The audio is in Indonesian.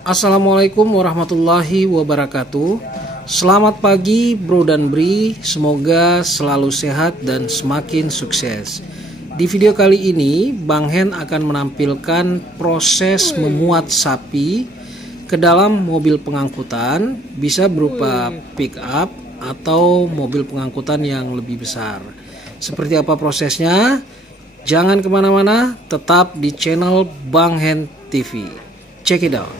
Assalamualaikum warahmatullahi wabarakatuh. Selamat pagi bro dan bri, semoga selalu sehat dan semakin sukses. Di video kali ini Bang Hen akan menampilkan proses memuat sapi ke dalam mobil pengangkutan, bisa berupa pick up atau mobil pengangkutan yang lebih besar. Seperti apa prosesnya? Jangan kemana-mana, tetap di channel Bang Hen TV. Check it out.